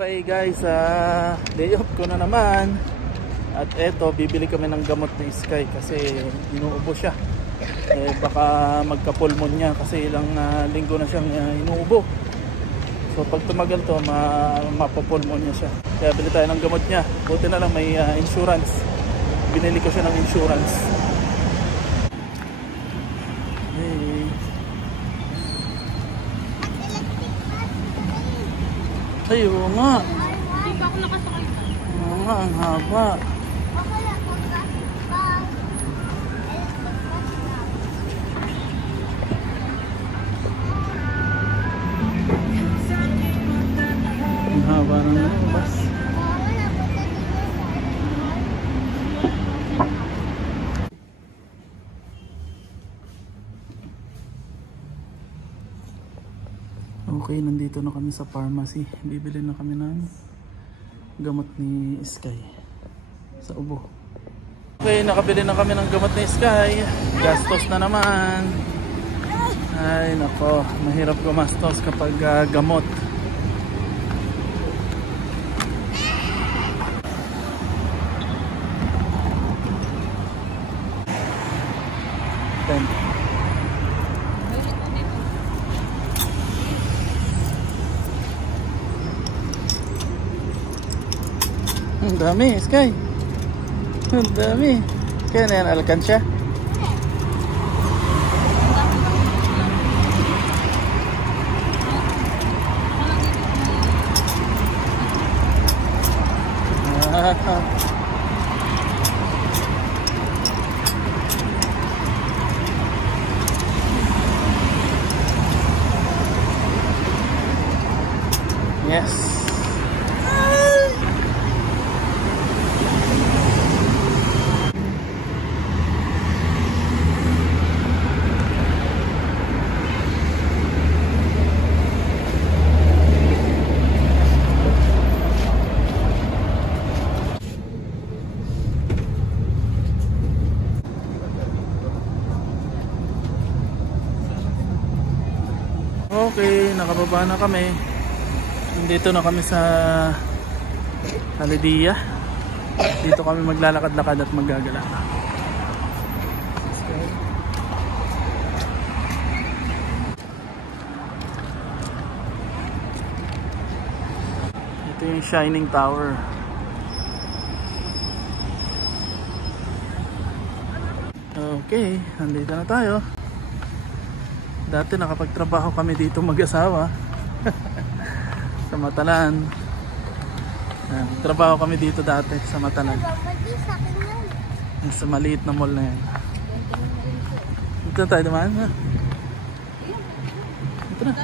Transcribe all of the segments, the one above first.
Okay guys, day off ko na naman. At eto, bibili kami ng gamot ni Sky kasi inuubo siya. Baka magka-pulmon niya kasi ilang linggo na siyang inuubo. So pag tumagal to, mapapulmon niya siya. Kaya bili tayo ng gamot niya. Buti na lang may insurance. Binili ko siya ng insurance. Ay, oo nga. Hindi pa ako nakasakay. Oo nga, ang haba. Ang haba ng bus. Okay, nandito na kami sa pharmacy. Bibili na kami ng gamot ni Sky sa ubo. Okay, nakabili na kami ng gamot ni Sky. Gastos na naman. Ay nako, mahirap gumastos kapag gamot. Ang dami, Sky. Ang dami. Kaya na yan, alkansya. Yes. Okay, nakababa na kami. Nandito na kami sa Halidia. Dito kami maglalakad-lakad at maggagala. Ito yung Shining Tower. Okay, nandito na tayo. Dati nakapagtrabaho kami dito mag-asawa sa Matalan. Trabaho kami dito dati sa Matalan. Sa maliit na mall na yan. Dito tayo naman. Dito na.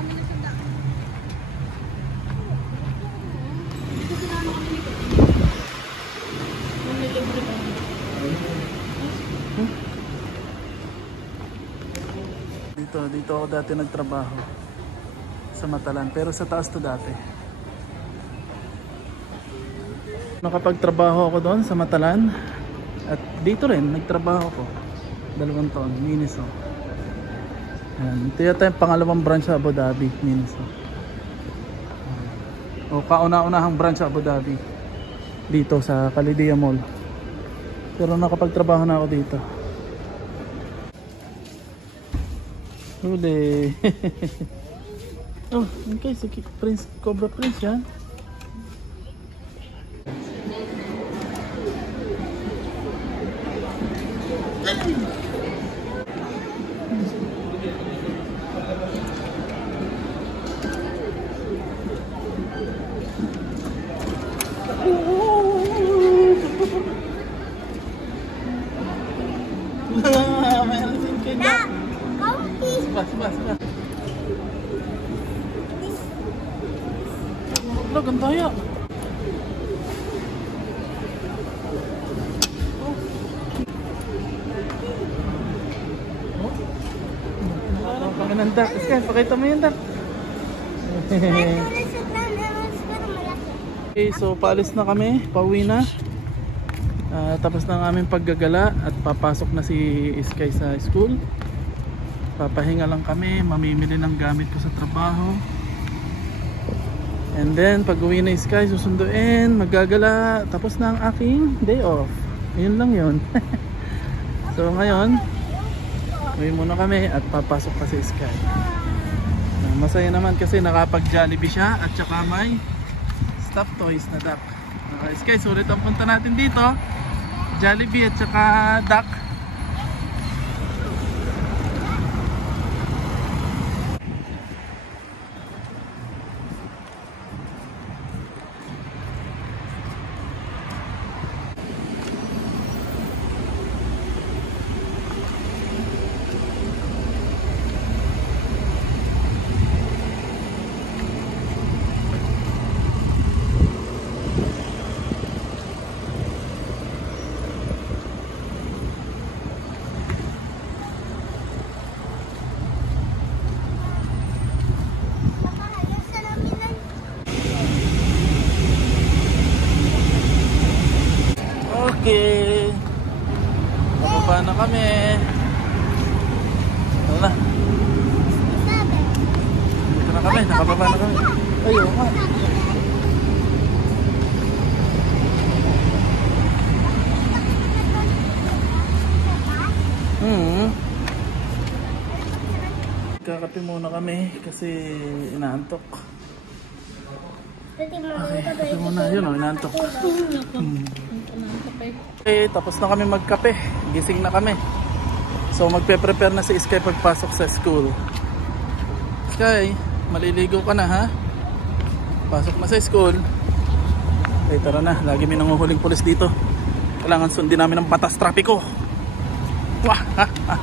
Dito ako dati nagtrabaho sa Matalan, pero sa taas to dati. Nakapagtrabaho ako doon sa Matalan at dito rin nagtrabaho ko 2 taon, Miniso. Ito yata yung pangalawang branch sa Abu Dhabi, Miniso. O kauna-unahang branch sa Abu Dhabi dito sa Halidia Mall. Pero nakapagtrabaho na ako dito. Huli. Oh, okay, si Prince, Cobra Prince yan. Mayroon din kayo. Bas. Wala, gandaya. Pangananda. Iskay, pakita mo yun, Dak. Okay, so paalis na kami. Pauwi na. Tapos na ang aming paggagala at papasok na si Sky sa school. Papahinga lang kami, mamimili ng gamit ko sa trabaho. And then pag uwi na Sky, susunduin, magagala, tapos na ang aking day off. Yun lang yun. So ngayon, uwi muna kami at papasok pa si Sky. Masaya naman kasi nakapag Jollibee siya at saka may stuffed toys na duck. Sky, sulit ang punta natin dito. Jollibee at saka duck. Okay, bababa na kami. Wala. Dito na kami, nakababa na kami. Ayun nga. Kakape muna kami kasi inaantok. Okay, kape muna. Yun o, inaantok. Okay, tapos na kami magkape. Gising na kami. So magpe-prepare na si Sky pagpasok sa school. Sky, maliligo ka na ha? Pasok na sa school. Okay, tara na. Lagi may nanguhuling pulis dito. Kailangan sundin namin ang batas trapiko. Wah, ha, ha.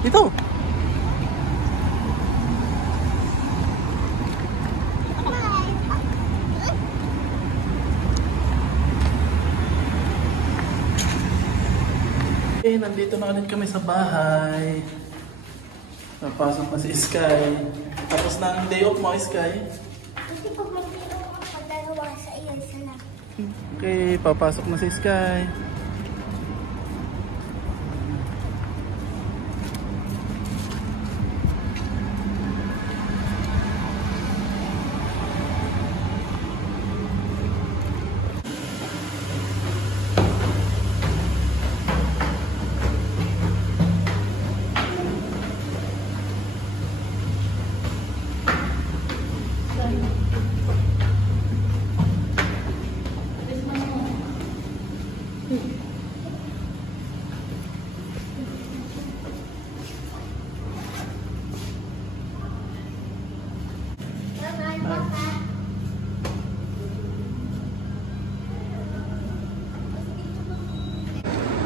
Dito. Okay, nandito na ulit kami sa bahay. Napasok na si Sky. Tapos na ang day off mo, Sky. Kasi pag mag-iro ako, dalawa sa iyo, isa lang. Okay, papasok na si Sky.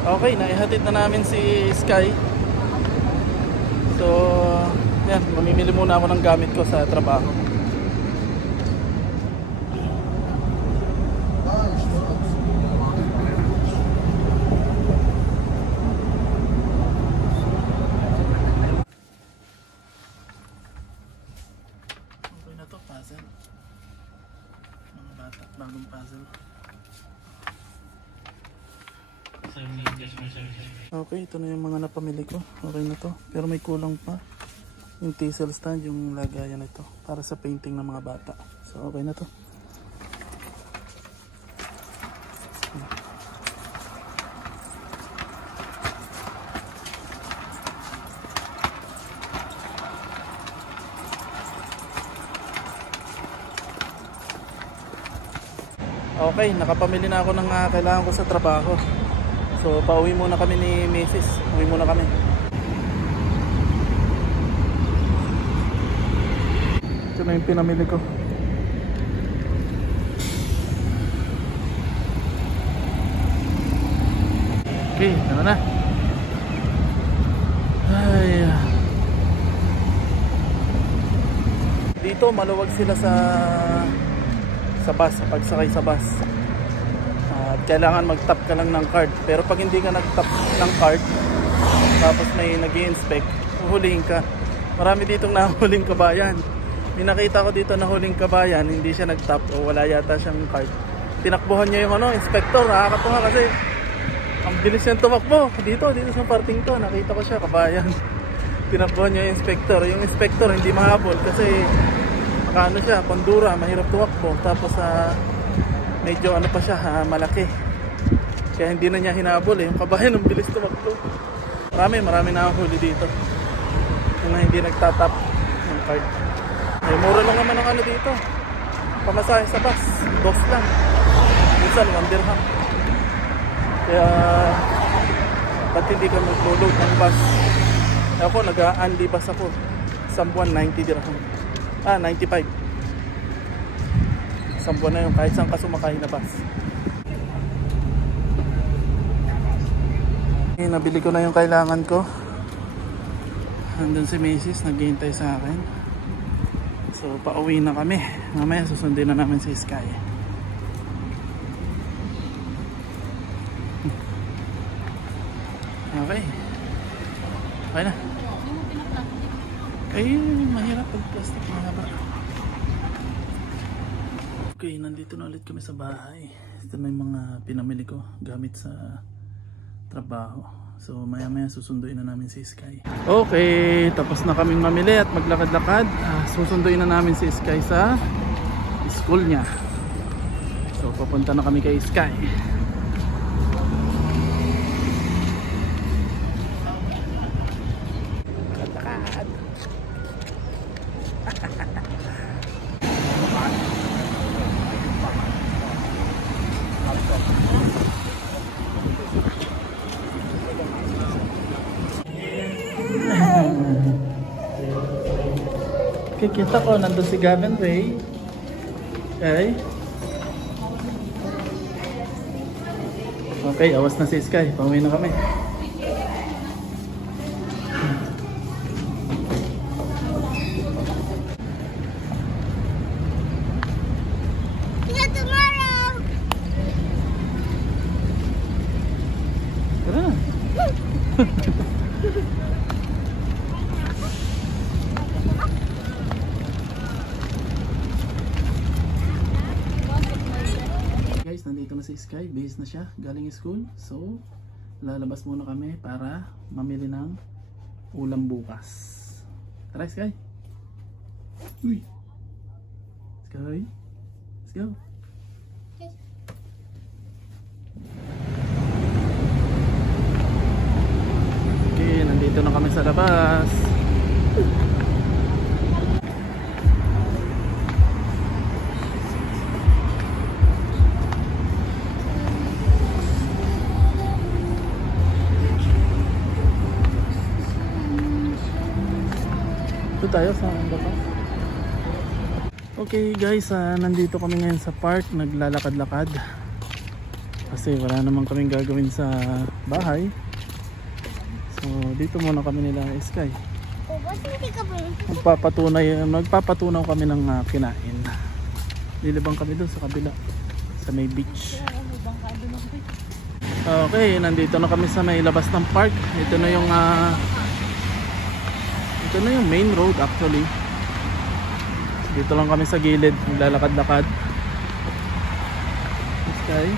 Okay, naihatid na namin si Sky. So, yan, mamimili muna ako ng gamit ko sa trabaho. Okay na to, puzzle. Mga bata, bagong puzzle. Okay, ito na yung mga napamili ko. Okay na to. Pero may kulang pa. Yung tissel stand, yung lagayan ito. Para sa painting ng mga bata. So, okay na to. Okay, nakapamili na ako ng kailangan ko sa trabaho. So, pauwi muna kami ni Mrs. Uwi muna kami. Ito na yung pinamili ko. Okay, ano na? Ay. Dito, maluwag sila sa bus, sa pagsakay sa bus. At kailangan mag-tap ka lang ng card. Pero pag hindi ka nag-tap ng card, tapos may nag-i-inspect, uhulihin ka. Marami ditong nahuling kabayan. May nakita ko dito nahuling kabayan, hindi siya nag-tap o wala yata siyang card. Tinakbuhan niya yung inspector. Nakakatuwa kasi ang bilis niyang tumakbo. Dito sa parting to, nakita ko siya, kabayan. Tinakbuhan niya yung inspector. Yung inspector hindi mahabol kasi Ano siya, Pandura, mahirap tumakbo. Tapos medyo ano pa siya, malaki. Kaya hindi na niya hinabol eh. Yung kabayan, ang bilis tumakbo. Marami na huli dito. Yung hindi nagtatap ng card. Ay, mura lang naman ang ano dito. Pamasahe sa bus, 2 lang. Minsan 1 dirham. Kaya ba't hindi ka mag-load ng bus? Ako, nag-unli bus ako. Isang buwan, 90 dirham. 95. Isang buwan na yun, kahit saan ka sumakay na bus. Nabili ko na yung kailangan ko. Nandun si Macy's, naghihintay sa akin. So, pauwi na kami. Mamaya susundin na namin si Sky. Okay. Okay na. Ay, mahirap pag plastic mahaba. Okay, nandito na ulit kami sa bahay. Ito na yung mga pinamili ko gamit sa trabaho. So maya susunduin na namin si Sky. Okay, tapos na kaming mamili at maglakad-lakad. Susunduin na namin si Sky sa school niya. So papunta na kami kay Sky. Lakad. Kikita ko, nandun si Gavin Ray. Okay. Okay, awas na si Sky. Pauwi na kami. See you tomorrow. Tara. Nandito na si Sky, base na siya, galing school. So, lalabas muna kami para mamili ng ulam bukas. Tara Sky. Uy. Sky. Let's go. Okay, nandito na kami sa labas. Tayo sa baba. Okay guys, nandito kami ngayon sa park, naglalakad-lakad kasi wala naman kaming gagawin sa bahay. So dito muna kami nila Sky. Magpapatunaw kami ng kinain. Lilibang kami doon sa kabila, sa may beach. Okay, nandito na kami sa may labas ng park. Ito na yung main road actually. Dito lang kami sa gilid, naglalakad-lakad. Okay.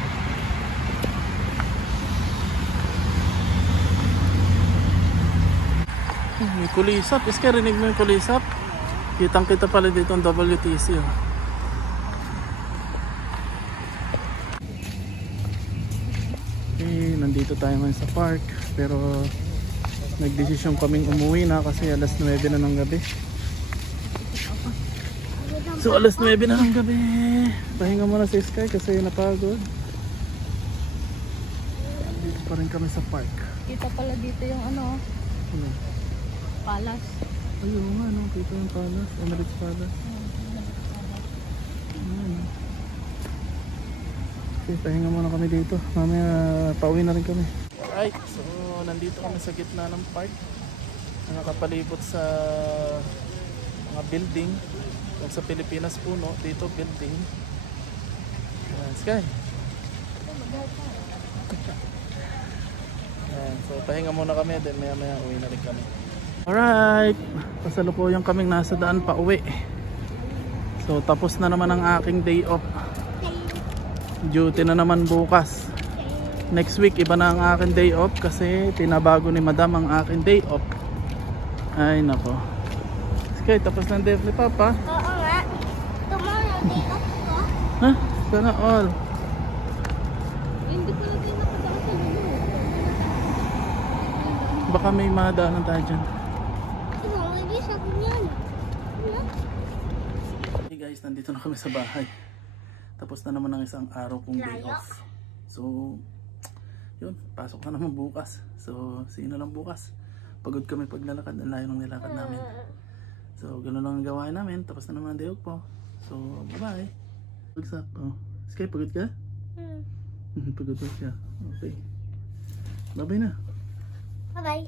May kulisap. Iska, rinig mo yung kulisap? Kitang-kita pala dito ang WTC. Oh. Okay, nandito tayo ngayon sa park. Pero nagdesisyon kaming umuwi na kasi alas 9 na ng gabi. So alas 9 na ng gabi. Pahinga muna si Sky kasi napagod. Dito pa rin kami sa park. Kita pala dito yung ano, Palace. Ayun nga, no? Kita yung Palace, Emirates Palace. Okay, pahinga muna kami dito. Mamaya pauwi na rin kami. Alright, so nandito kami sa gitna ng park. Nakapalibot sa mga building. Kung sa Pilipinas puno, dito building. Sky. So pahinga muna kami, then maya maya uwi na rin kami. Alright, pasalukuyang kaming nasa daan pa uwi. So tapos na naman ang aking day off. Duty na naman bukas. Next week iba na ang aking day off kasi pinabago ni madam ang aking day off. Ay nako. Sky, tapos na ang day off ni Papa. Oo nga. Day off ko? Ha? Sana all. Hindi pala tayo nakadaan sa lulo. Baka may madaanan tayo dyan. Ano, hindi sa ganyan. Ano? Hey guys, nandito na kami sa bahay. Tapos na naman ang isang araw kong day off. So, yun, pasok na naman bukas. So, see you na lang bukas. Pagod kami pag nalakad, ang layo ng nilakad namin. So, ganoon lang ang gawain namin. Tapos na naman ang day off po. So, bye-bye. What's up? Oh, Sky, pagod ka? Pagod ba siya? Okay. Bye-bye na. Bye-bye.